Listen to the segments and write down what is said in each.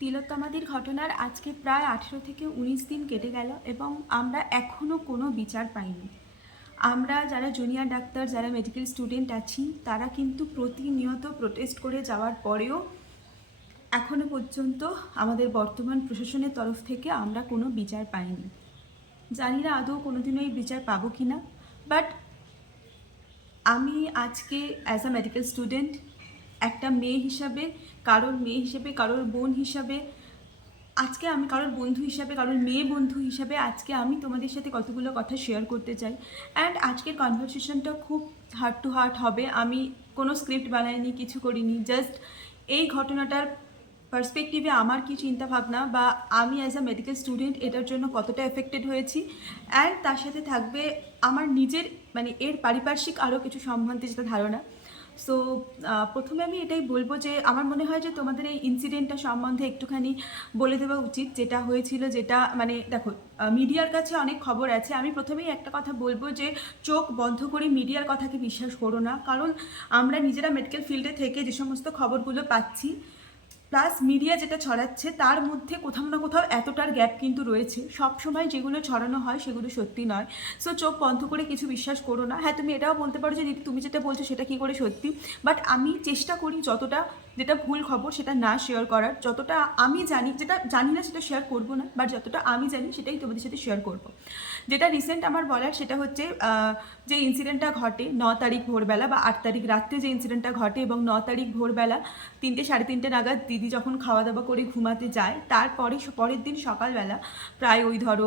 তিলোত্তমাদির ঘটনার আজকে প্রায় 18 থেকে 19 দিন কেটে গেল এবং আমরা এখনও কোনো বিচার পাইনি। আমরা যারা জুনিয়র ডাক্তার, যারা মেডিকেল স্টুডেন্ট আছি, তারা কিন্তু প্রতিনিয়ত প্রোটেস্ট করে যাওয়ার পরেও এখনও পর্যন্ত আমাদের বর্তমান প্রশাসনের তরফ থেকে আমরা কোনো বিচার পাইনি। জানি না আদৌ কোনোদিনও এই বিচার পাবো কি না, বাট আমি আজকে অ্যাজ আ মেডিকেল স্টুডেন্ট, একটা মেয়ে হিসাবে, কারোর বোন হিসাবে, আজকে আমি কারোর বন্ধু হিসাবে, কারোর মেয়ে বন্ধু হিসাবে আজকে আমি তোমাদের সাথে কতগুলো কথা শেয়ার করতে চাই। অ্যান্ড আজকের কনভারসেশনটা খুব হার্ট টু হার্ট হবে। আমি কোনো স্ক্রিপ্ট বানাইনি, কিছু করিনি, জাস্ট এই ঘটনাটার পার্সপেক্টিভে আমার কি চিন্তা ভাবনা বা আমি অ্যাজ আ মেডিকেল স্টুডেন্ট এটার জন্য কতটা এফেক্টেড হয়েছি, অ্যান্ড তার সাথে থাকবে আমার নিজের এর পারিপার্শ্বিক আরও কিছু সম্বন্ধে যেটা ধারণা। সো প্রথমে আমি এটাই বলবো যে আমার মনে হয় যে তোমাদের এই ইনসিডেন্টটা সম্বন্ধে একটুখানি বলে দেওয়া উচিত, যেটা হয়েছিল, যেটা দেখো, মিডিয়ার কাছে অনেক খবর আছে। আমি প্রথমেই একটা কথা বলবো যে চোখ বন্ধ করে মিডিয়ার কথাকে বিশ্বাস করো না, কারণ আমরা নিজেরা মেডিকেল ফিল্ডে থেকে যে সমস্ত খবরগুলো পাচ্ছি প্লাস মিডিয়া যেটা ছড়াচ্ছে তার মধ্যে কোথাও না কোথাও এতটার গ্যাপ কিন্তু রয়েছে। সব সময় যেগুলো ছড়ানো হয় সেগুলো সত্যি নয়। সো চোখ বন্ধ করে কিছু বিশ্বাস করো না। হ্যাঁ, তুমি এটাও বলতে পারো যে দিদি তুমি যেটা বলছো সেটা কী করে সত্যি, বাট আমি চেষ্টা করি যতটা, যেটা ভুল খবর সেটা না শেয়ার করার। যতটা আমি জানি, যেটা জানি না সেটা শেয়ার করবো না, বাট যতটা আমি জানি সেটাই তোমাদের সাথে শেয়ার করবো। যেটা রিসেন্ট আমার বলার সেটা হচ্ছে যে ইনসিডেন্টটা ঘটে 9 তারিখ ভোরবেলা বা 8 তারিখ রাত্রে, যে ইনসিডেন্টটা ঘটে এবং 9 তারিখ ভোরবেলা 3টে সাড়ে 3টে নাগাদ দিদি যখন খাওয়া দাওয়া করে ঘুমাতে যায়, তারপরে পরের দিন সকালবেলা প্রায় ওই ধরো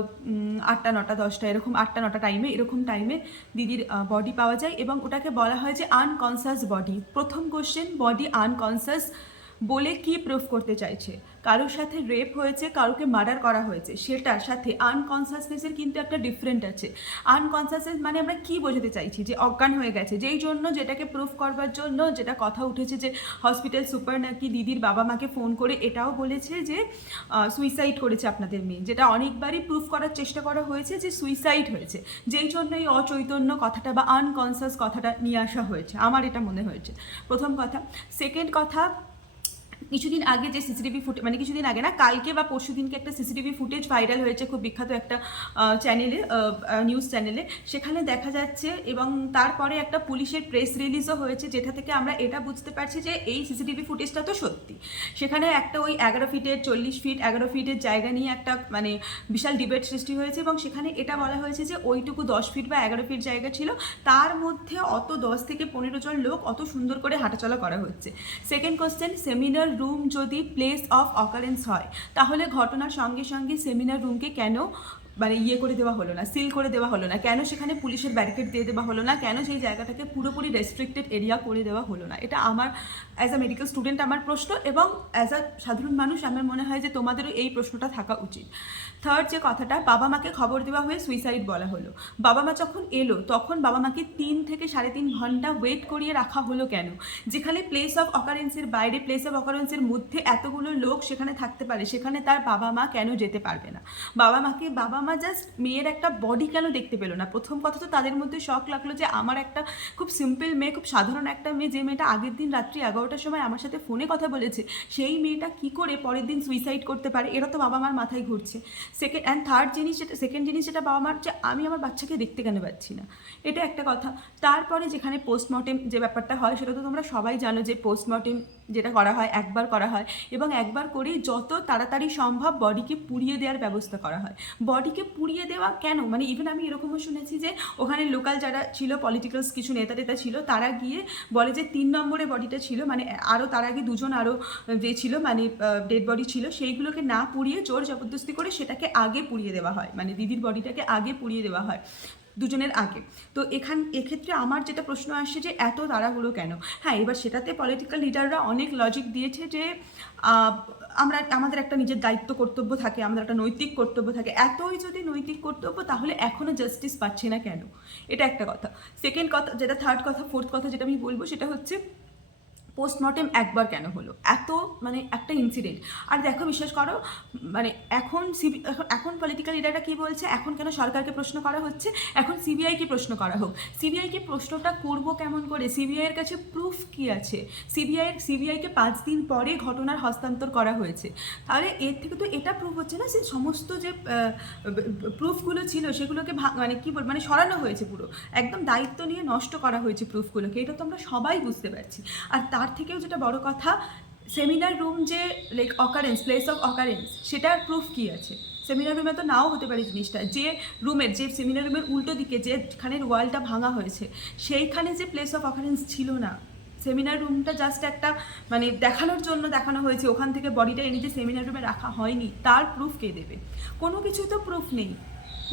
8টা 9টা 10টা এরকম, 8টা 9টা টাইমে, এরকম টাইমে দিদির বডি পাওয়া যায় এবং ওটাকে বলা হয় যে আনকনসাস বডি। প্রথম কোশ্চেন, বডি আনকনসাস বলে কি প্রুফ করতে চাইছে? কারোর সাথে রেপ হয়েছে, কারোকে মার্ডার করা হয়েছে, সেটার সাথে আনকনসাসনেসের কিন্তু একটা ডিফারেন্ট আছে। আনকনসাসনেস মানে আমরা কি বোঝাতে চাইছি? যে অজ্ঞান হয়ে গেছে, যেই জন্য যেটাকে প্রুফ করবার জন্য যেটা কথা উঠেছে যে হসপিটাল সুপার নাকি দিদির বাবা মাকে ফোন করে এটাও বলেছে যে সুইসাইড করেছে আপনাদের মেয়ে, যেটা অনেকবারই প্রুফ করার চেষ্টা করা হয়েছে যে সুইসাইড হয়েছে, যেই জন্য এই অচৈতন্য কথাটা বা আনকনসাস কথাটা নিয়ে আসা হয়েছে, আমার এটা মনে হয়েছে প্রথম কথা। সেকেন্ড কথা, কিছুদিন আগে যে সিসিটিভি ফুটেজ, কিছুদিন আগে না, কালকে বা পরশু দিনকে একটা সিসিটিভি ফুটেজ ভাইরাল হয়েছে খুব বিখ্যাত একটা চ্যানেলে, নিউজ চ্যানেলে। সেখানে দেখা যাচ্ছে এবং তারপরে একটা পুলিশের প্রেস রিলিজও হয়েছে, যেটা থেকে আমরা এটা বুঝতে পারছি যে এই সিসিটিভি ফুটেজটা তো সত্যি। সেখানে একটা ওই 11 ফিটের 40 ফিট 11 ফিটের জায়গা নিয়ে একটা বিশাল ডিবেট সৃষ্টি হয়েছে এবং সেখানে এটা বলা হয়েছে যে ওইটুকু 10 ফিট বা 11 ফিট জায়গা ছিল, তার মধ্যে অত 10 থেকে 15 জন লোক অত সুন্দর করে হাঁটাচলা করা হচ্ছে। সেকেন্ড কোশ্চেন, সেমিনার রুম যদি প্লেস অফ অকারেন্স হয়, তাহলে ঘটনার সঙ্গে সঙ্গে সেমিনার রুমকে কেন ইয়ে করে দেওয়া হলো না, সিল করে দেওয়া হলো না? কেন সেখানে পুলিশের ব্যারিকেড দিয়ে দেওয়া হলো না? কেন সেই জায়গাটাকে পুরোপুরি রেস্ট্রিক্টেড এরিয়া করে দেওয়া হলো না? এটা আমার অ্যাজ আ মেডিকেল স্টুডেন্ট আমার প্রশ্ন, এবং অ্যাজ আ সাধারণ মানুষ আমার মনে হয় যে তোমাদেরও এই প্রশ্নটা থাকা উচিত। থার্ড যে কথাটা, বাবা মাকে খবর দেওয়া হয়ে সুইসাইড বলা হলো। বাবা মা যখন এলো তখন বাবা মাকে 3 থেকে 3.5 ঘন্টা ওয়েট করিয়ে রাখা হলো কেন? যেখানে প্লেস অফ অকারেন্সের বাইরে, প্লেস অফ অকারেন্সের মধ্যে এতগুলো লোক সেখানে থাকতে পারে, সেখানে তার বাবা মা কেন যেতে পারবে না? বাবা মা জাস্ট মেয়ের একটা বডি কেন দেখতে পেলো না? প্রথম কথা তো তাদের মধ্যে শখ লাগলো যে আমার একটা খুব সিম্পল মেয়ে, খুব সাধারণ একটা মেয়ে, যে মেয়েটা আগের দিন রাত্রি 11টার সময় আমার সাথে ফোনে কথা বলেছে, সেই মেয়েটা কি করে পরের দিন সুইসাইড করতে পারে? এটা তো বাবা মার মাথায় ঘুরছে। সেকেন্ড জিনিস যেটা বাবা মার, যে আমি আমার বাচ্চাকে দেখতে কেন পাচ্ছি না, এটা একটা কথা। তারপরে যেখানে পোস্টমর্টেম যে ব্যাপারটা হয়, সেটা তো তোমরা সবাই জানো যে পোস্টমর্টেম যেটা করা হয় একবার করা হয় এবং একবার করেই যত তাড়াতাড়ি সম্ভব বডিকে পুড়িয়ে দেওয়ার ব্যবস্থা করা হয়। বডিকে পুড়িয়ে দেওয়া কেন? ইভেন আমি এরকমও শুনেছি যে ওখানে লোকাল যারা ছিল, পলিটিক্যালস কিছু নেতা টেতা ছিল, তারা গিয়ে বলে যে 3 নম্বরে বডিটা ছিল, আরও তার আগে 2জন আরও যে ছিল ডেড বডি ছিল, সেইগুলোকে না পুড়িয়ে জোর জবরদস্তি করে সেটাকে আগে পুড়িয়ে দেওয়া হয়, দিদির বডিটাকে আগে পুড়িয়ে দেওয়া হয় 2জনের আগে। তো এক্ষেত্রে আমার যেটা প্রশ্ন আসছে যে এত তাড়াহুড়ো কেন? হ্যাঁ, এবার সেটাতে পলিটিক্যাল লিডাররা অনেক লজিক দিয়েছে যে আমাদের একটা নিজের দায়িত্ব কর্তব্য থাকে, আমাদের একটা নৈতিক কর্তব্য থাকে। এতই যদি নৈতিক কর্তব্য, তাহলে এখনও জাস্টিস পাচ্ছে না কেন? এটা একটা কথা। সেকেন্ড কথা, যেটা থার্ড কথা, ফোর্থ কথা যেটা আমি বলবো সেটা হচ্ছে পোস্টমর্টেম একবার কেন হলো, এত মানে একটা ইনসিডেন্ট। আর দেখো বিশ্বাস করো, মানে এখন এখন পলিটিক্যাল লিডাররা কী বলছে, এখন কেন সরকারকে প্রশ্ন করা হচ্ছে, এখন সিবিআইকে প্রশ্ন করা হোক। সিবিআইকে প্রশ্নটা করবো কেমন করে, সিবিআইয়ের কাছে প্রুফ কী আছে? সিবিআইকে 5 দিন পরে ঘটনার হস্তান্তর করা হয়েছে, তাহলে এর থেকে তো এটা প্রুফ হচ্ছে না যে সমস্ত যে প্রুফগুলো ছিল সেগুলোকে মানে কী বল মানে সরানো হয়েছে, পুরো একদম দায়িত্ব নিয়ে নষ্ট করা হয়েছে প্রুফগুলোকে, এটা তো আমরা সবাই বুঝতে পারছি। আর তার থেকেও যেটা বড় কথা, সেমিনার রুম যে like occurrence, place of occurrence, সেটার প্রুফ কী আছে? সেমিনার রুমে তো নাও হতে পারে জিনিসটা, যে রুমের যে সেমিনার রুমের উল্টো দিকে যেখানের ওয়ালটা ভাঙা হয়েছে সেইখানে যে প্লেস অফ অকারেন্স ছিল না, সেমিনার রুমটা জাস্ট একটা মানে দেখানোর জন্য দেখানো হয়েছে, ওখান থেকে বডিটা এনে যে সেমিনার রুমে রাখা হয়নি, তার প্রুফ কে দেবে? কোনো কিছুই তো প্রুফ নেই।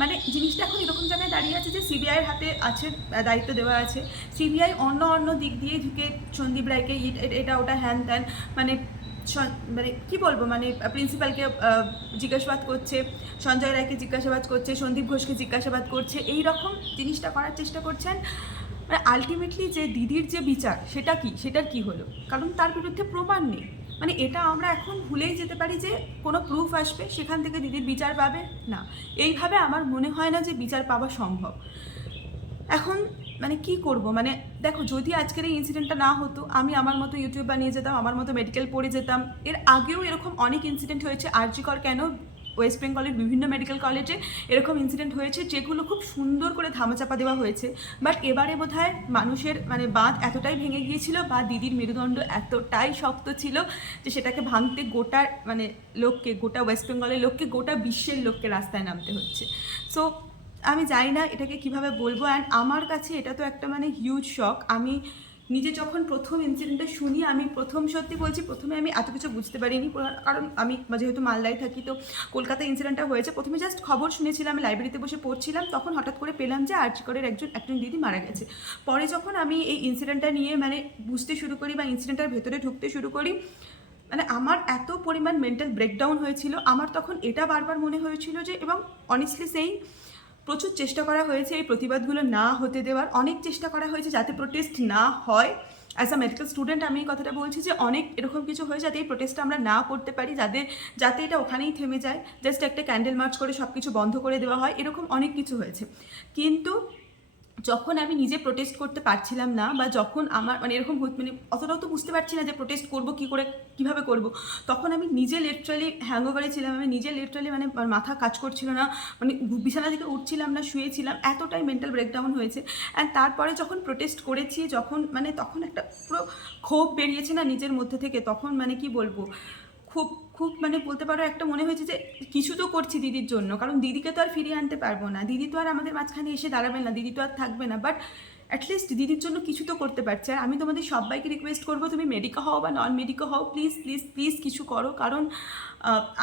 মানে জিনিসটা এখন এরকম জায়গায় দাঁড়িয়ে আছে যে সিবিআইয়ের হাতে আছে, দায়িত্ব দেওয়া আছে, সিবিআই অন্য দিক দিয়ে ঢুকে সন্দীপ রায়কে এটা ওটা হ্যান ত্যান মানে মানে কী বলবো, মানে প্রিন্সিপালকে জিজ্ঞাসাবাদ করছে, সঞ্জয় রায়কে জিজ্ঞাসাবাদ করছে, সন্দীপ ঘোষকে জিজ্ঞাসাবাদ করছে, এই রকম জিনিসটা করার চেষ্টা করছেন। মানে আলটিমেটলি যে দিদির যে বিচার সেটার কি হলো? কারণ তার বিরুদ্ধে প্রমাণ নেই। মানে এটা আমরা এখন ভুলেই যেতে পারি যে কোনো প্রুফ আসবে সেখান থেকে দিদির বিচার পাবে না, এইভাবে আমার মনে হয় না যে বিচার পাওয়া সম্ভব। এখন মানে কি করব, মানে দেখো যদি আজকের এই ইনসিডেন্টটা না হতো, আমি আমার মতো ইউটিউব বানিয়ে যেতাম, আমার মতো মেডিকেল পড়ে যেতাম। এর আগেও এরকম অনেক ইনসিডেন্ট হয়েছে, আরজি কর কেন, ওয়েস্ট বেঙ্গলের বিভিন্ন মেডিকেল কলেজে এরকম ইনসিডেন্ট হয়েছে যেগুলো খুব সুন্দর করে ধামাচাপা দেওয়া হয়েছে। বাট এবারে বোধহয় মানুষের মানে বাঁধ এতটাই ভেঙে গিয়েছিল বা দিদির মেরুদণ্ড এতটাই শক্ত ছিল যে সেটাকে ভাঙতে গোটা মানে লোককে, গোটা ওয়েস্ট বেঙ্গলের লোককে, গোটা বিশ্বের লোককে রাস্তায় নামতে হচ্ছে। সো আমি জানি না এটাকে কিভাবে বলবো। অ্যান্ড আমার কাছে এটা তো একটা মানে হিউজ শক। আমি নিজে যখন প্রথম ইনসিডেন্টটা শুনি, আমি সত্যি বলছি, প্রথমে আমি এত কিছু বুঝতে পারিনি, কারণ আমি যেহেতু মালদায় থাকি, তো কলকাতায় ইনসিডেন্টটা হয়েছে, প্রথমে জাস্ট খবর শুনেছিলাম, আমি লাইব্রেরিতে বসে পড়ছিলাম, তখন হঠাৎ করে পেলাম যে আরজি করের একজন দিদি মারা গেছে। পরে যখন আমি এই ইনসিডেন্টটা নিয়ে মানে বুঝতে শুরু করি বা ইনসিডেন্টটার ভেতরে ঢুকতে শুরু করি, মানে আমার এত পরিমাণ মেন্টাল ব্রেকডাউন হয়েছিল। আমার তখন এটা বারবার মনে হয়েছিল যে, এবং অনেস্টলি সেই প্রচুর চেষ্টা করা হয়েছে এই প্রতিবাদগুলো না হতে দেওয়ার, অনেক চেষ্টা করা হয়েছে যাতে প্রোটেস্ট না হয়। অ্যাজ আ মেডিকেল স্টুডেন্ট আমি এই কথাটা বলছি যে অনেক এরকম কিছু হয়ে যাতে এই প্রোটেস্টটা আমরা না করতে পারি, যাতে এটা ওখানেই থেমে যায়, জাস্ট একটা ক্যান্ডেল মার্চ করে সব কিছু বন্ধ করে দেওয়া হয়, এরকম অনেক কিছু হয়েছে। কিন্তু যখন আমি নিজে প্রোটেস্ট করতে পারছিলাম না, বা যখন আমার মানে এরকম মানে অতটাও তো বুঝতে পারছি না যে প্রোটেস্ট করবো কী করে, কীভাবে করবো, তখন আমি নিজে লিটারালি হ্যাংওভারে ছিলাম, আমি নিজে লিটারালি মানে মাথা কাজ করছিল না, মানে বিছানা থেকে উঠছিলাম না, শুয়েছিলাম, এতটাই মেন্টাল ব্রেকডাউন হয়েছে। অ্যান্ড তারপরে যখন প্রোটেস্ট করেছি, যখন মানে তখন একটা পুরো ক্ষোভ বেরিয়েছে না নিজের মধ্যে থেকে, তখন মানে কি বলবো, খুব খুব মানে বলতে পারো একটা মনে হয়েছে যে কিছু তো করছি দিদির জন্য, কারণ দিদিকে তো আর ফিরিয়ে আনতে পারবো না, দিদি তো আর আমাদের মাঝখানে এসে দাঁড়াবে না, দিদি তো আর থাকবে না, বাট অ্যাটলিস্ট দিদির জন্য কিছু তো করতে পারছে। আর আমি তোমাদের সবাইকে রিকোয়েস্ট করবো, তুমি মেডিকো হও বা নন মেডিকো হও, প্লিজ প্লিজ প্লিজ কিছু করো, কারণ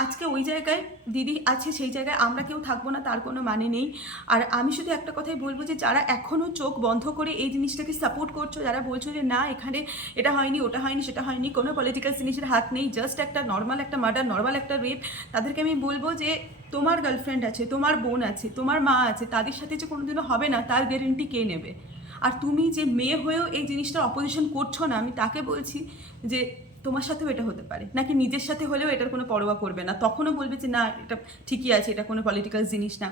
আজকে ওই জায়গায় দিদি আছে, সেই জায়গায় আমরা কেউ থাকবো না তার কোনো মানে নেই। আর আমি শুধু একটা কথাই বলবো যে যারা এখনও চোখ বন্ধ করে এই জিনিসটাকে সাপোর্ট করছো, যারা বলছো যে না এখানে এটা হয়নি, ওটা হয়নি, সেটা হয়নি, কোনো পলিটিক্যাল জিনিসের হাত নেই, জাস্ট একটা নর্মাল একটা মার্ডার, নর্মাল একটা রেপ, তাদেরকে আমি বলবো যে তোমার গার্লফ্রেন্ড আছে, তোমার বোন আছে, তোমার মা আছে, তাদের সাথে যে কোনোদিনও হবে না তার গ্যারেন্টি কে নেবে? আর তুমি যে মেয়ে হয়েও এই জিনিসটার অপোজিশন করছো না, আমি তাকে বলছি যে তোমার সাথেও এটা হতে পারে, নাকি নিজের সাথে হলেও এটার কোনো পরোয়া করবে না, তখনও বলবে যে না এটা ঠিকই আছে, এটা কোনো পলিটিক্যাল জিনিস না।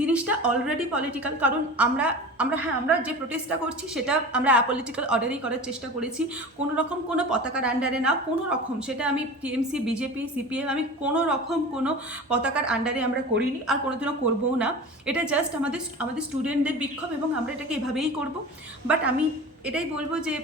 জিনিসটা অলরেডি পলিটিক্যাল, কারণ আমরা যে প্রোটেস্টটা করছি সেটা আমরা অ্যাপলিটিক্যাল অর্ডারেই করার চেষ্টা করেছি, কোনো রকম কোনো পতাকার আন্ডারে না, কোনো রকম, সেটা আমি টিএমসি, বিজেপি, সিপিএম, আমি কোনো রকম কোনো পতাকার আন্ডারে আমরা করিনি, আর কোনোদিনও করবোও না। এটা জাস্ট আমাদের স্টুডেন্টদের বিক্ষোভ, এবং আমরা এটাকে এভাবেই করব। বাট আমি এটাই বলবো যে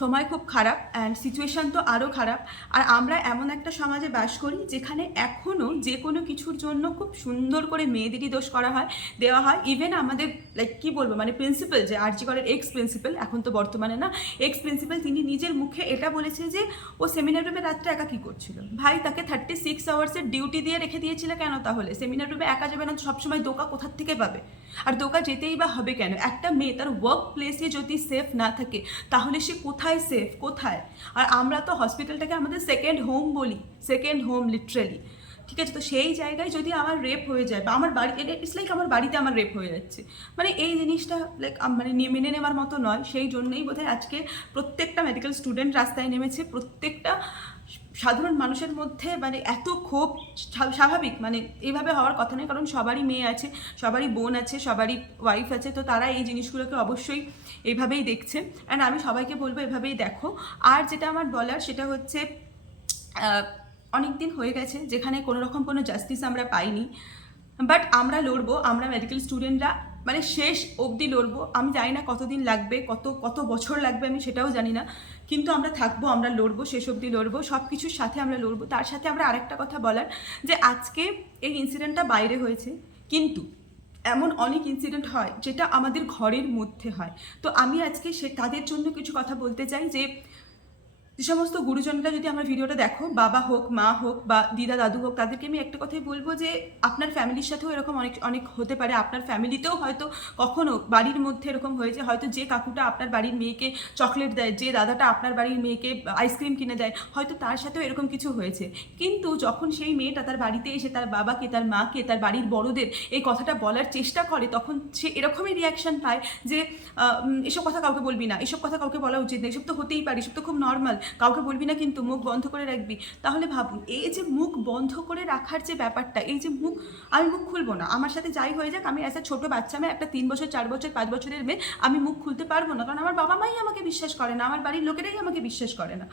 সময় খুব খারাপ, অ্যান্ড সিচুয়েশান তো আরও খারাপ। আর আমরা এমন একটা সমাজে বাস করি যেখানে এখনও যে কোনো কিছুর জন্য খুব সুন্দর করে মেয়েদেরই দোষ করা হয়, দেওয়া হয়। ইভেন আমাদের লাইক কী বলবো, মানে প্রিন্সিপাল, যে আরজি করের এক্স প্রিন্সিপাল, এখন তো বর্তমানে না, এক্স প্রিন্সিপাল, তিনি নিজের মুখে এটা বলেছে যে ও সেমিনার রুমে রাত্রে একা কী করছিল। ভাই, তাকে 36 আওয়ার্সের ডিউটি দিয়ে রেখে দিয়েছিল কেন? তাহলে সেমিনার রুমে একা যাবে না, সবসময় দোকা কোথার থেকে পাবে? আর দোকা যেতেই বা হবে কেন? একটা মেয়ে তার ওয়ার্ক প্লেসে যদি সেফ না থাকে তাহলে সে কোথায় সেফ, কোথায়? আর আমরা তো হসপিটালটাকে আমাদের সেকেন্ড হোম বলি, সেকেন্ড হোম লিটারালি। ঠিক আছে? তো সেই জায়গায় যদি আমার রেপ হয়ে যায় বা আমার বাড়ি, ইটস লাইক আমার বাড়িতে আমার রেপ হয়ে যাচ্ছে, মানে এই জিনিসটা লাইক মানে মেনে নেওয়ার মতো নয়। সেই জন্যই বোধহয় আজকে প্রত্যেকটা মেডিকেল স্টুডেন্ট রাস্তায় নেমেছে, প্রত্যেকটা সাধারণ মানুষের মধ্যে মানে এত ক্ষোভ। স্বাভাবিক, মানে এইভাবে হওয়ার কথা নয়, কারণ সবারই মেয়ে আছে, সবারই বোন আছে, সবারই ওয়াইফ আছে, তো তারা এই জিনিসগুলোকে অবশ্যই এইভাবেই দেখছে। অ্যান্ড আমি সবাইকে বলবো এভাবেই দেখো। আর যেটা আমার বলার সেটা হচ্ছে অনেক দিন হয়ে গেছে যেখানে কোনো রকম কোনো জাস্টিস আমরা পাইনি, বাট আমরা লড়বো, আমরা মেডিকেল স্টুডেন্টরা মানে শেষ অবধি লড়বো। আমি জানি না কতদিন লাগবে, কত কত বছর লাগবে, আমি সেটাও জানি না, কিন্তু আমরা থাকবো, আমরা লড়বো, শেষ অবধি লড়বো, সব কিছুর সাথে আমরা লড়বো। তার সাথে আমরা আরেকটা কথা বলার, যে আজকে এই ইনসিডেন্টটা বাইরে হয়েছে, কিন্তু এমন অনেক ইনসিডেন্ট হয় যেটা আমাদের ঘরের মধ্যে হয়। তো আমি আজকে তাদের জন্য কিছু কথা বলতে চাই, যে যে সমস্ত গুরুজনরা যদি আমার ভিডিওটা দেখো, বাবা হোক, মা হোক, বা দিদা দাদু হোক, তাদেরকে আমি একটা কথাই বলবো, যে আপনার ফ্যামিলির সাথেও এরকম অনেক অনেক হতে পারে। আপনার ফ্যামিলিতেও হয়তো কখনো বাড়ির মধ্যে এরকম হয়েছে, হয়তো যে কাকুটা আপনার বাড়ির মেয়েকে চকলেট দেয়, যে দাদাটা আপনার বাড়ির মেয়েকে আইসক্রিম কিনে দেয়, হয়তো তার সাথেও এরকম কিছু হয়েছে। কিন্তু যখন সেই মেয়েটা তার বাড়িতে এসে তার বাবাকে, তার মাকে, তার বাড়ির বড়দের এই কথাটা বলার চেষ্টা করে, তখন সে এরকমই রিয়াকশন পায় যে এসব কথা কাউকে বলবি না, এসব কথা কাউকে বলা উচিত না, এসব তো হতেই পারে, এসব তো খুব নর্মাল, কাউকে বলবি না, কিন্তু মুখ বন্ধ করে রাখবি। তাহলে ভাবুন, এই যে মুখ বন্ধ করে রাখার যে ব্যাপারটা, এই যে আমি মুখ খুলবো না, আমার সাথে যাই হয়ে যাক, আমি একটা ছোট বাচ্চা মেয়ে, একটা 3 বছর 4 বছর 5 বছরের মেয়ে, আমি মুখ খুলতে পারবো না, কারণ আমার বাবা মাই আমাকে বিশ্বাস করে না, আমার বাড়ির লোকেরাই আমাকে বিশ্বাস করে না।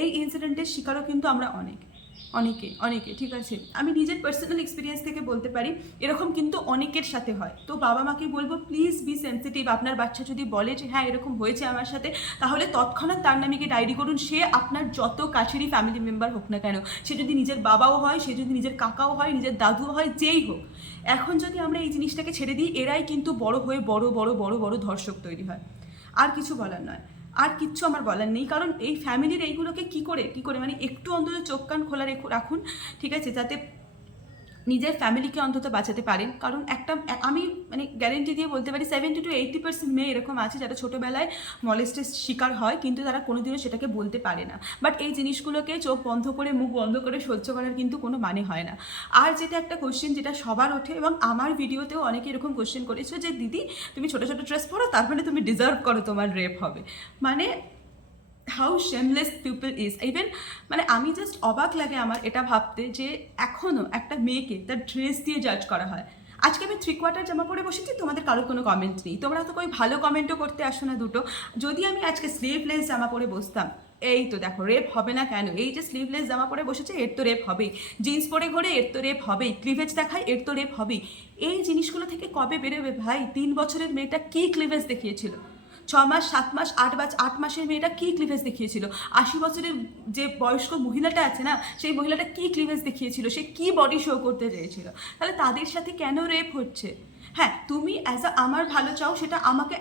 এই ইনসিডেন্টের শিকারও কিন্তু আমরা অনেকে, ঠিক আছে? আমি নিজের পার্সোনাল এক্সপিরিয়েন্স থেকে বলতে পারি, এরকম কিন্তু অনেকের সাথে হয়। তো বাবা মাকে বলবো, প্লিজ বি সেন্সিটিভ। আপনার বাচ্চা যদি বলে যে হ্যাঁ এরকম হয়েছে আমার সাথে, তাহলে তৎক্ষণাৎ তার নামে গিয়ে ডায়েরি করুন। সে আপনার যত কাছেরই ফ্যামিলি মেম্বার হোক না কেন, সে যদি নিজের বাবাও হয়, সে যদি নিজের কাকাও হয়, নিজের দাদুও হয়, যেই হোক। এখন যদি আমরা এই জিনিসটাকে ছেড়ে দিই, এরাই কিন্তু বড় হয়ে বড় বড় বড় বড় ধর্ষক তৈরি হয়। আর কিছু বলার নয়, আর কিচ্ছু আমার বলার নেই। কারণ এই ফ্যামিলির এইগুলোকে কী করে মানে একটু অন্তত চোখ কান খোলা রাখুন, ঠিক আছে, যাতে নিজের ফ্যামিলিকে অন্তত বাঁচাতে পারেন। কারণ আমি মানে গ্যারেন্টি দিয়ে বলতে পারি 70 to 80% মেয়ে এরকম আছে যারা ছোটোবেলায় মলেস্টের শিকার হয়, কিন্তু তারা কোনোদিনও সেটাকে বলতে পারে না। বাট এই জিনিসগুলোকে চোখ বন্ধ করে, মুখ বন্ধ করে সহ্য করার কিন্তু কোনো মানে হয় না। আর যেটা একটা কোশ্চেন যেটা সবার ওঠে, এবং আমার ভিডিওতেও অনেকে এরকম কোশ্চেন করেছো, যে দিদি তুমি ছোটো ছোটো ড্রেস পরো, তার মানে তুমি ডিজার্ভ করো তোমার রেপ হবে। মানে how shameless people is even, মানে আমি জাস্ট অবাক লাগে আমার এটা ভাবতে, যে এখনও একটা মেয়েকে তার ড্রেস দিয়ে জাজ করা হয়। আজকে আমি 3/4 জামা পরে বসেছি, তোমাদের কারোর কোনো কমেন্ট নেই, তোমরা তো કોઈ ভালো কমেন্টও করতে আসো না দুটো। যদি আমি আজকে স্লিভলেস জামা পরে বসতাম, এই তো দেখো রেপ হবে না কেন? এই যে স্লিভলেস জামা পরে বসেছে, এর তো রেপ হবেই। জিন্স পরে ঘোরে, এর তো রেপ হবেই। ক্লিভেজ দেখায়, এর তো রেপ হবেই। এই জিনিসগুলো থেকে কবে বেরোবে ভাই? 3 বছরের মেয়েটা কী ক্লিভেজ দেখিয়েছিল? 6 মাস 7 মাস 8 মাসের মেয়েটা কী ক্লিভেজ দেখিয়েছিল? 80 বছরের যে বয়স্ক মহিলাটা আছে না, সেই মহিলাটা কী ক্লিভেজ দেখিয়েছিল? সে কী বডি শো করতে চেয়েছিল? তাহলে তাদের সাথে কেন রেপ হচ্ছে? হ্যাঁ, তুমি আমার ভালো চাও, সেটা আমাকে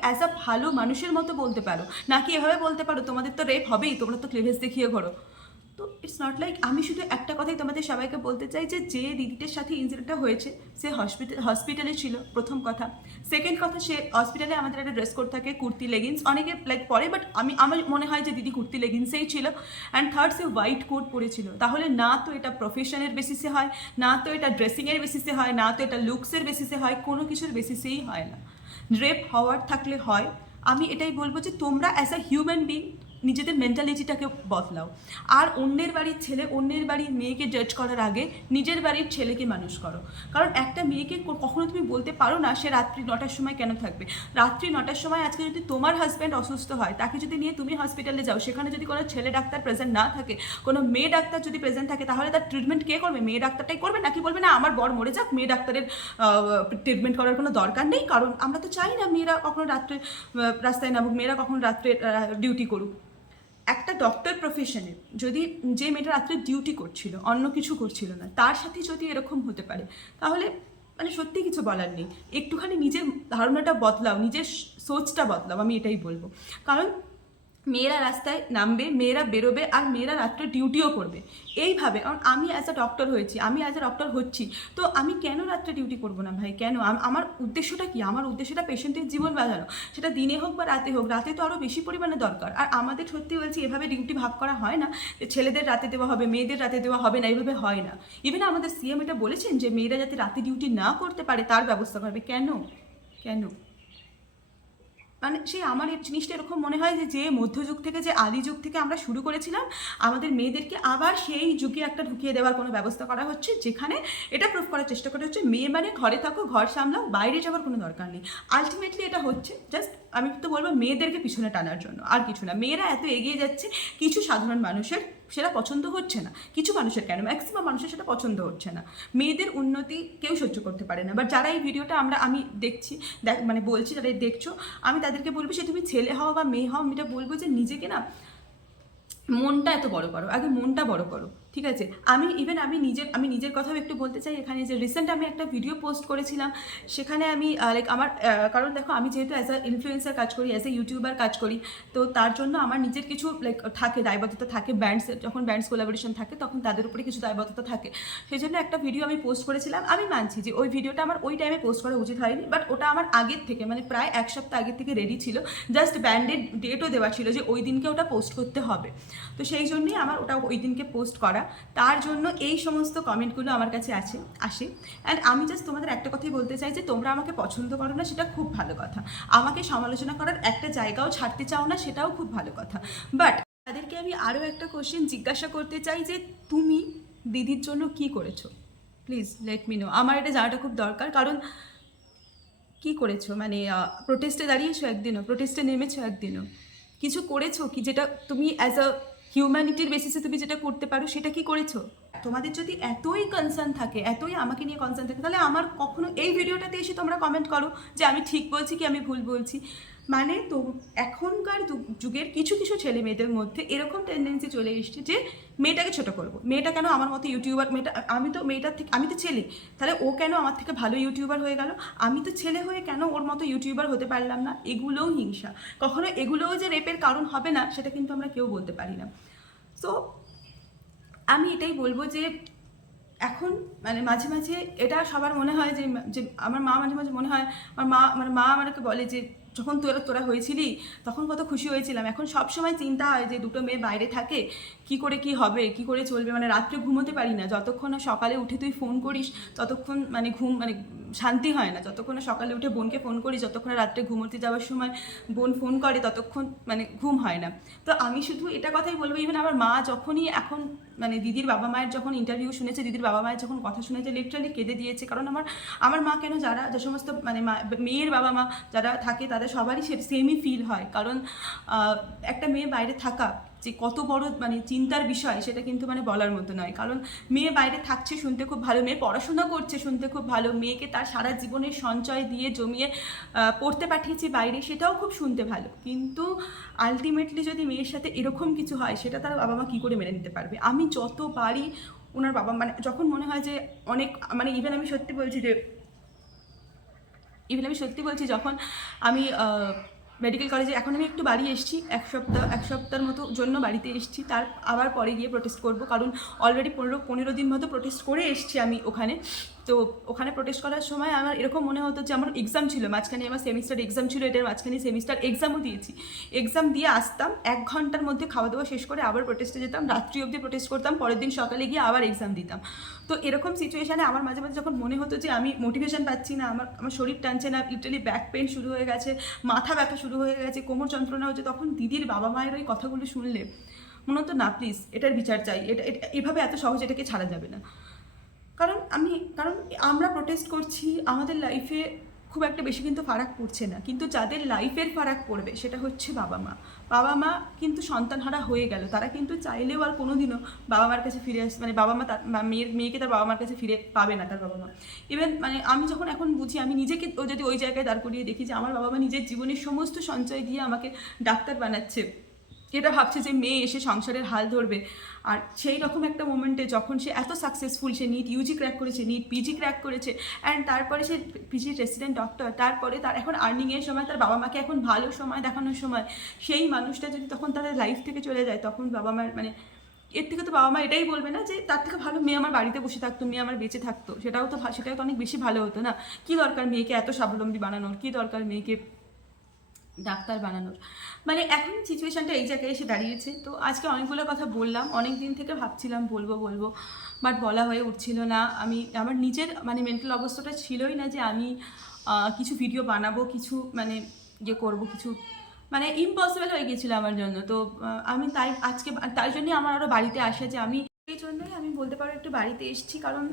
ভালো মানুষের মতো বলতে পারো, নাকি এভাবে বলতে পারো তোমাদের তো রেপ হবেই, তোমরা তো ক্লিভেজ দেখিয়ে ঘোরো। তো ইটস নট লাইক। আমি শুধু একটা কথাই তোমাদের সবাইকে বলতে চাই, যে দিদিটার সাথে ইনসিডেন্টটা হয়েছে, সে হসপিটালে ছিল, প্রথম কথা। সেকেন্ড কথা, সে হসপিটালে আমাদের একটা ড্রেস কোড থাকে, কুর্তি লেগিংস, অনেকে লাইক পরে, বাট আমার মনে হয় যে দিদি কুর্তি লেগিংসেই ছিল। অ্যান্ড থার্ড, সে হোয়াইট কোট পরেছিল। তাহলে না তো এটা প্রফেশনের বেসিসে হয়, না তো এটা ড্রেসিংয়ের বেসিসে হয়, না তো এটা লুকসের বেসিসে হয়, কোনো কিছুর বেসিসেই হয় না। রেপ হওয়ার থাকলে হয়। আমি এটাই বলবো যে তোমরা অ্যাজ আ হিউম্যান বিং নিজেদের মেন্টালিটিটাকে বদলাও। আর অন্যের বাড়ির ছেলে, অন্যের বাড়ির মেয়েকে জাজ করার আগে নিজের বাড়ির ছেলেকে মানুষ করো। কারণ একটা মেয়েকে কখনো তুমি বলতে পারো না সে রাত্রি 9টার সময় কেন থাকবে। রাত্রি 9টার সময় আজকে যদি তোমার হাজব্যান্ড অসুস্থ হয়, তাকে যদি নিয়ে তুমি হসপিটালে যাও, সেখানে যদি কোনো ছেলে ডাক্তার প্রেজেন্ট না থাকে, কোনো মেয়ে ডাক্তার যদি প্রেজেন্ট থাকে, তাহলে তার ট্রিটমেন্ট কে করবে? মেয়ে ডাক্তারটাই করবে, নাকি বলবে না আমার বর মরে যাক, মেয়ে ডাক্তারের ট্রিটমেন্ট করার কোনো দরকার নেই? কারণ আমরা তো চাই না মেয়েরা কখনো রাত্রে রাস্তায় নামুক, মেয়েরা কখনো রাত্রে ডিউটি করুক। একটা ডক্টর প্রফেশনে যদি যে মেয়েটা রাত্রে ডিউটি করছিল, অন্য কিছু করছিল না, তার সাথে যদি এরকম হতে পারে, তাহলে মানে সত্যি কিছু বলার নেই। একটুখানি নিজের ধারণাটা বদলাও, নিজের সোচটা বদলাও, আমি এটাই বলবো। কারণ মেয়েরা রাস্তায় নামবে, মেয়েরা বেরোবে, আর মেয়েরা রাত্রে ডিউটিও করবে এইভাবে। কারণ আমি অ্যাজ আ ডক্টর হয়েছি, আমি অ্যাজ আ ডক্টর হচ্ছি, তো আমি কেন রাত্রে ডিউটি করবো না ভাই? কেন? আমার উদ্দেশ্যটা কি? আমার উদ্দেশ্যটা পেশেন্টের জীবন বাঁচানো, সেটা দিনে হোক বা রাতে হোক। রাতে তো আরও বেশি পরিমাণে দরকার। আর আমাদের সত্যি বলছি, এভাবে ডিউটি ভাগ করা হয় না যে ছেলেদের রাতে দেওয়া হবে, মেয়েদের রাতে দেওয়া হবে না, এইভাবে হয় না। ইভেন আমাদের সিএম এটা বলেছেন যে মেয়েরা যাতে রাতে ডিউটি না করতে পারে তার ব্যবস্থা করবে। কেন? কেন? মানে সেই আমার এই জিনিসটা এরকম মনে হয় যে মধ্যযুগ থেকে, যে আদি যুগ থেকে আমরা শুরু করেছিলাম, আমাদের মেয়েদেরকে আবার সেই যুগে একটা ঢুকিয়ে দেওয়ার কোনো ব্যবস্থা করা হচ্ছে, যেখানে এটা প্রুভ করার চেষ্টা করা হচ্ছে মেয়ে মানে ঘরে থাকো, ঘর সামলাও, বাইরে যাওয়ার কোনো দরকার নেই। আলটিমেটলি এটা হচ্ছে জাস্ট, আমি তো বলবো, মেয়েদেরকে পিছনে টানার জন্য, আর কিছু না। মেয়েরা এত এগিয়ে যাচ্ছে, কিছু সাধারণ মানুষের সেটা পছন্দ হচ্ছে না। কিছু মানুষের কেন, ম্যাক্সিমাম মানুষের সেটা পছন্দ হচ্ছে না। মেয়েদের উন্নতি কেউ সহ্য করতে পারে না। বাট যারা এই ভিডিওটা আমি দেখছি, মানে বলছি, যারা দেখছো, আমি তাদেরকে বলবো, সে তুমি ছেলে হও বা মেয়ে হও, আমি এটা বলবো যে নিজেকে না, মনটা এত বড় করো, আগে মনটা বড় করো, ঠিক আছে? আমি নিজের কথাও একটু বলতে চাই এখানে, যে রিসেন্ট আমি একটা ভিডিও পোস্ট করেছিলাম। সেখানে আমি লাইক আমার কারণ দেখো, আমি যেহেতু অ্যাজ আ ইনফ্লুয়েন্সার কাজ করি, অ্যাজ এ ইউটিউবার কাজ করি, তো তার জন্য আমার নিজের কিছু লাইক থাকে, দায়বদ্ধতা থাকে। যখন ব্যান্ডস কোলাবোরেশন থাকে তখন তাদের উপরে কিছু দায়বদ্ধতা থাকে। সেই জন্য একটা ভিডিও আমি পোস্ট করেছিলাম। আমি মানছি যে ওই ভিডিওটা আমার ওই টাইমে পোস্ট করা উচিত হয়নি, বাট ওটা আমার আগের থেকে, মানে প্রায় 1 সপ্তাহ আগের থেকে রেডি ছিল। জাস্ট ব্যান্ডের ডেটও দেওয়া ছিল যে ওই দিনকে ওটা পোস্ট করতে হবে। তো সেই জন্যই আমার ওটা ওই দিনকে পোস্ট করা। তার জন্য এই সমস্ত কমেন্টগুলো আমার কাছে আসে। অ্যান্ড আমি জাস্ট তোমাদের একটা কথাই বলতে চাই, যে তোমরা আমাকে পছন্দ করো না, সেটা খুব ভালো কথা। আমাকে সমালোচনা করার একটা জায়গাও ছাড়তে চাও না, সেটাও খুব ভালো কথা। বাট তাদেরকে আমি আরও একটা কোশ্চেন জিজ্ঞাসা করতে চাই, যে তুমি দিদির জন্য কি করেছো? Please let me no. আমার এটা জানাটা খুব দরকার। কারণ কি করেছো? মানে প্রোটেস্টে দাঁড়িয়েছো একদিনও? প্রোটেস্টে নেমেছো একদিনও? কিছু করেছো কি, যেটা তুমি অ্যাজ আ হিউম্যানিটির বেসিসে তুমি যেটা করতে পারো, সেটা কি করেছো? তোমাদের যদি এতই কনসার্ন থাকে, এতই আমাকে নিয়ে কনসার্ন থাকে, তাহলে আমার কখনো এই ভিডিওটাতে এসে তোমরা কমেন্ট করো যে আমি ঠিক বলছি কি আমি ভুল বলছি। মানে তো এখনকার যুগের কিছু কিছু ছেলে মেয়েদের মধ্যে এরকম টেন্ডেন্সি চলে এসছে যে মেয়েটাকে ছোটো করবো। মেয়েটা কেন আমার মতো ইউটিউবার? আমি তো ছেলে, তাহলে ও কেন আমার থেকে ভালো ইউটিউবার হয়ে গেল? আমি তো ছেলে হয়ে কেন ওর মতো ইউটিউবার হতে পারলাম না? এগুলোও হিংসা। কখনো এগুলোও যে রেপের কারণ হবে না, সেটা কিন্তু আমরা কেউ বলতে পারি না। সো আমি এটাই বলবো যে এখন মানে মাঝে মাঝে এটা সবার মনে হয় যে আমার মা মাঝে মাঝে মনে হয়, আমার মা আমাকে বলে যে যখন তোরা হয়েছিলি তখন কত খুশি হয়েছিলাম। এখন সব সময় চিন্তা হয় যে দুটো মেয়ে বাইরে থাকে, কি করে কি হবে, কি করে চলবে। মানে রাত্রে ঘুমোতে পারি না, যতক্ষণ না সকালে উঠে তুই ফোন করিস ততক্ষণ মানে শান্তি হয় না। যতক্ষণ না সকালে উঠে বোনকে ফোন করিস, যতক্ষণ রাত্রে ঘুমোতে যাওয়ার সময় বোন ফোন করে, ততক্ষণ মানে ঘুম হয় না। তো আমি শুধু এটা কথাই বলবো, ইভেন আমার মা যখনই এখন মানে দিদির বাবা মায়ের যখন ইন্টারভিউ শুনেছে, দিদির বাবা মায়ের যখন কথা শুনেছে, লিটারালি কেঁদে দিয়েছে। কারণ আমার মা কেন, যে সমস্ত মানে মেয়ের বাবা মা যারা থাকে তাদের সবারই সেমই ফিল হয়। কারণ একটা মেয়ে বাইরে থাকা যে কত বড় মানে চিন্তার বিষয়, সেটা কিন্তু মানে বলার মতো নয়। কারণ মেয়ে বাইরে থাকছে শুনতে খুব ভালো, মেয়ে পড়াশোনা করছে শুনতে খুব ভালো, মেয়েকে তার সারা জীবনের সঞ্চয় দিয়ে জমিয়ে পড়তে পাঠিয়েছে বাইরে, সেটাও খুব শুনতে ভালো। কিন্তু আলটিমেটলি যদি মেয়ের সাথে এরকম কিছু হয়, সেটা তার বাবা মা কী করে মেনে নিতে পারবে? আমি যতবারই ওনার বাবা মানে যখন মনে হয় যে অনেক মানে ইভেন আমি সত্যি বলছি যখন আমি মেডিকেল কলেজে, এখন আমি একটু বাড়ি এসেছি, এক সপ্তাহের মতো জন্য বাড়িতে এসেছি। তার আবার পরে গিয়ে প্রোটেস্ট করব, কারণ অলরেডি 15 দিন মতো প্রোটেস্ট করে এসেছি আমি ওখানে। তো ওখানে প্রোটেস্ট করার সময় আমার এরকম মনে হতো যে আমার এক্সাম ছিল মাঝখানে, আমার সেমিস্টার এক্সাম ছিল, এটার মাঝখানে সেমিস্টার এক্সামও দিয়েছি। এক্সাম দিয়ে আসতাম, 1 ঘন্টার মধ্যে খাওয়া দাওয়া শেষ করে আবার প্রোটেস্টে যেতাম, রাত্রি অবধি প্রোটেস্ট করতাম, পরের দিন সকালে গিয়ে আবার এক্সাম দিতাম। তো এরকম সিচুয়েশানে আমার মাঝে মাঝে যখন মনে হতো যে আমি মোটিভেশন পাচ্ছি না, আমার শরীর টানছে না, লিটারালি ব্যাক পেন শুরু হয়ে গেছে, মাথা ব্যথা শুরু হয়ে গেছে, কোমর যন্ত্রণা হচ্ছে, তখন দিদির বাবা মায়ের ওই কথাগুলো শুনলে মনে হতো না, প্লিজ এটার বিচার চাই, এটা এভাবে এত সহজে এটাকে ছাড়া যাবে না। কারণ আমরা প্রোটেস্ট করছি, আমাদের লাইফে খুব একটা বেশি কিন্তু ফারাক পড়ছে না, কিন্তু যাদের লাইফের ফারাক পড়বে সেটা হচ্ছে বাবা মা কিন্তু সন্তানহারা হয়ে গেল, তারা কিন্তু চাইলেও আর কোনোদিনও বাবা মার কাছে ফিরে আসবে, মানে বাবা মা তার মেয়েকে তার বাবা মার কাছে ফিরে পাবে না তার বাবা মা। ইভেন মানে আমি যখন এখন বুঝি, আমি নিজেকে যদি ওই জায়গায় দাঁড় করিয়ে দেখি যে আমার বাবা মা নিজের জীবনের সমস্ত সঞ্চয় দিয়ে আমাকে ডাক্তার বানাচ্ছে, এটা ভাবছে যে মেয়ে এসে সংসারের হাল ধরবে। আর সেই রকম একটা মোমেন্টে যখন সে এত সাকসেসফুল, সে নিট ইউজি ক্র্যাক করেছে, নিট পিজি ক্র্যাক করেছে, অ্যান্ড তারপরে সে পিজি রেসিডেন্ট ডক্টর, তারপরে তার এখন আর্নিংয়ের সময়, তার বাবা মাকে এখন ভালো সময় দেখানোর সময়, সেই মানুষটা যদি তখন তাদের লাইফ থেকে চলে যায়, তখন বাবা মার মানে এর থেকে তো বাবা মা এটাই বলবে না যে তার থেকে ভালো মেয়ে আমার বাড়িতে বসে থাকতো, মেয়ে আমার বেঁচে থাকতো, সেটাও তো অনেক বেশি ভালো হতো না? কী দরকার মেয়েকে এত স্বাবলম্বী বানানোর, কী দরকার মেয়েকে ডাক্তার বানানোর? মানে এখন সিচুয়েশানটা এই জায়গায় এসে দাঁড়িয়েছে। তো আজকে অনেকগুলো কথা বললাম, অনেক দিন থেকে ভাবছিলাম বলবো, বাট বলা হয়ে উঠছিল না। আমার নিজের মানে মেন্টাল অবস্থাটা ছিলই না যে আমি কিছু ভিডিও বানাবো, কিছু মানে করবো, কিছু মানে ইম্পসিবল হয়ে গিয়েছিল আমার জন্য। তো আমি তাই জন্যই আমার আরও বাড়িতে আসে যে এই জন্যই আমি বলতে পারো একটু বাড়িতে এসেছি, কারণ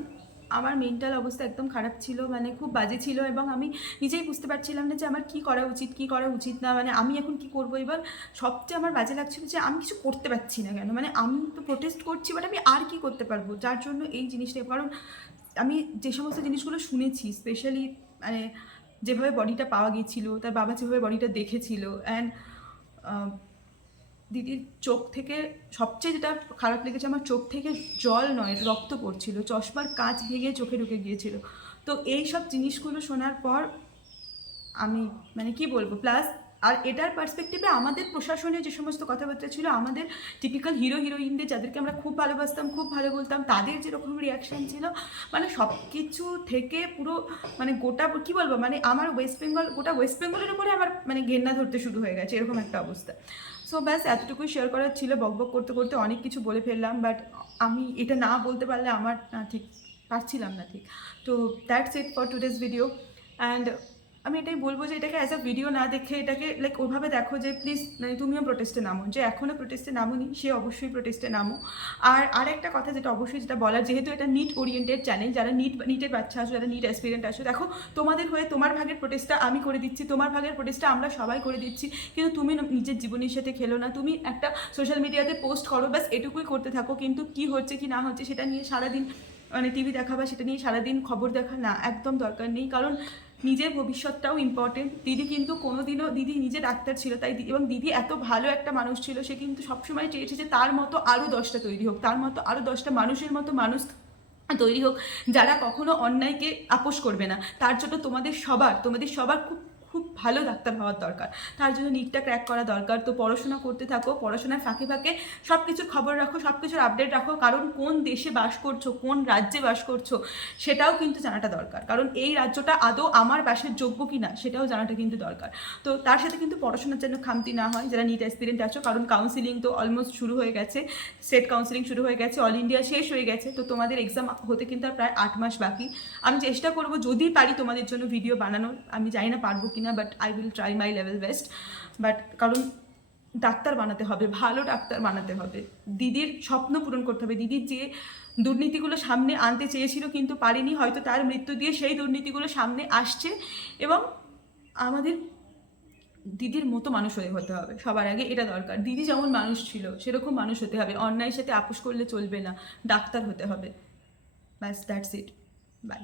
আমার মেন্টাল অবস্থা একদম খারাপ ছিল, মানে খুব বাজে ছিল, এবং আমি নিজেই বুঝতে পারছিলাম না যে আমার কী করা উচিত, কী করা উচিত না, মানে আমি এখন কি করবো। এবার সবচেয়ে আমার বাজে লাগছিল যে আমি কিছু করতে পারছি না কেন, মানে আমি তো প্রোটেস্ট করছি, বাট আমি আর কি করতে পারবো, যার জন্য এই জিনিসটা। কারণ আমি যে সমস্ত জিনিসগুলো শুনেছি, স্পেশালি মানে যেভাবে বডিটা পাওয়া গিয়েছিল, তার বাবা যেভাবে বডিটা দেখেছিল, অ্যান্ড দিদির চোখ থেকে সবচেয়ে যেটা খারাপ লেগেছে, আমার চোখ থেকে জল নয় রক্ত পড়ছিল, চশমার কাঁচ ভেঙে চোখে ঢুকে গিয়েছিল। তো এই সব জিনিসগুলো শোনার পর আমি মানে কি বলবো, প্লাস আর এটার পার্সপেক্টিভে আমাদের প্রশাসনে যে সমস্ত কথাবার্তা ছিল, আমাদের টিপিক্যাল হিরো হিরোইনদের যাদেরকে আমরা খুব ভালোবাসতাম, খুব ভালো বলতাম, তাদের যেরকম রিয়াকশান ছিল, মানে সব কিছু থেকে পুরো মানে গোটা কি বলবো, মানে আমার গোটা ওয়েস্ট বেঙ্গলের উপরে আমার মানে ঘেন্না ধরতে শুরু হয়ে গেছে, এরকম একটা অবস্থা। সো ব্যাস এতটুকুই শেয়ার করার ছিল। বকবক করতে করতে অনেক কিছু বলে ফেললাম, বাট আমি এটা না বলতে পারলে আমার ঠিক পারছিলাম না ঠিক। তো that's it for today's video. And আমি এটাই বলবো যে এটাকে অ্যাজ আ ভিডিও না দেখে এটাকে লাইক ওভাবে দেখো যে প্লিজ মানে তুমিও প্রোটেস্টে নামো, যে এখনও প্রোটেস্টে নামোনি সে অবশ্যই প্রোটেস্টে নামো। আর একটা কথা যেটা অবশ্যই যেটা বলার, যেহেতু এটা নিট ওরিয়েন্টেড চ্যানেল, যারা নিটের বাচ্চা আসো, যারা নিট অ্যাসপিরেন্ট আসো, দেখো তোমাদের হয়ে তোমার ভাগের প্রোটেস্টটা আমি করে দিচ্ছি, তোমার ভাগের প্রোটেস্টটা আমরা সবাই করে দিচ্ছি, কিন্তু তুমি নিজের জীবনের সাথে খেলো না। তুমি একটা সোশ্যাল মিডিয়াতে পোস্ট করো, ব্যাস এটুকুই করতে থাকো, কিন্তু কি হচ্ছে কি না হচ্ছে সেটা নিয়ে সারাদিন মানে টিভি দেখা বা সেটা নিয়ে সারাদিন খবর দেখা না, একদম দরকার নেই। কারণ নিজের ভবিষ্যৎটাও ইম্পর্টেন্ট। দিদি কিন্তু কোনোদিনও, দিদি নিজে ডাক্তার ছিল তাই, এবং দিদি এত ভালো একটা মানুষ ছিল, সে কিন্তু সবসময় চেয়েছে যে তার মতো আরও 10টা তৈরি হোক, তার মতো আরও 10টা মানুষের মতো মানুষ তৈরি হোক, যারা কখনো অন্যায়কে আপোষ করবে না। তার জন্য তোমাদের সবার খুব খুব ভালো ডাক্তার হওয়ার দরকার, তার জন্য নিটটা ক্র্যাক করা দরকার। তো পড়াশোনা করতে থাকো, পড়াশোনার ফাঁকে ফাঁকে সব কিছুর খবর রাখো, সব কিছুর আপডেট রাখো, কারণ কোন দেশে বাস করছো, কোন রাজ্যে বাস করছো সেটাও কিন্তু জানাটা দরকার, কারণ এই রাজ্যটা আদৌ আমার বাসের যোগ্য কি না সেটাও জানাটা কিন্তু দরকার। তো তার সাথে কিন্তু পড়াশোনার জন্য খামতি না হয়, যারা নিট অ্যাসপিরেন্ট আছো, কারণ কাউন্সিলিং তো অলমোস্ট শুরু হয়ে গেছে, স্টেট কাউন্সিলিং শুরু হয়ে গেছে, অল ইন্ডিয়া শেষ হয়ে গেছে, তো তোমাদের এক্সাম হতে কিন্তু আর প্রায় 8 মাস বাকি। আমি চেষ্টা করবো যদি পারি তোমাদের জন্য ভিডিও বানানোর, আমি জানি না পারবো কিনা, but I will try my level best. But কারণ ডাক্তার বানাতে হবে, ভালো ডাক্তার বানাতে হবে, দিদির স্বপ্ন পূরণ করতে হবে। দিদির যে দুর্নীতিগুলো সামনে আনতে চেয়েছিল কিন্তু পারিনি, হয়তো তার মৃত্যু দিয়ে সেই দুর্নীতিগুলো সামনে আসছে, এবং আমাদের দিদির মতো মানুষ হতে হবে সবার আগে, এটা দরকার। দিদি যেমন মানুষ ছিল সেরকম মানুষ হতে হবে, অন্যায়ের সাথে আপোষ করলে চলবে না, ডাক্তার হতে হবে। ব্যাস দ্যাটস ইট, বাই।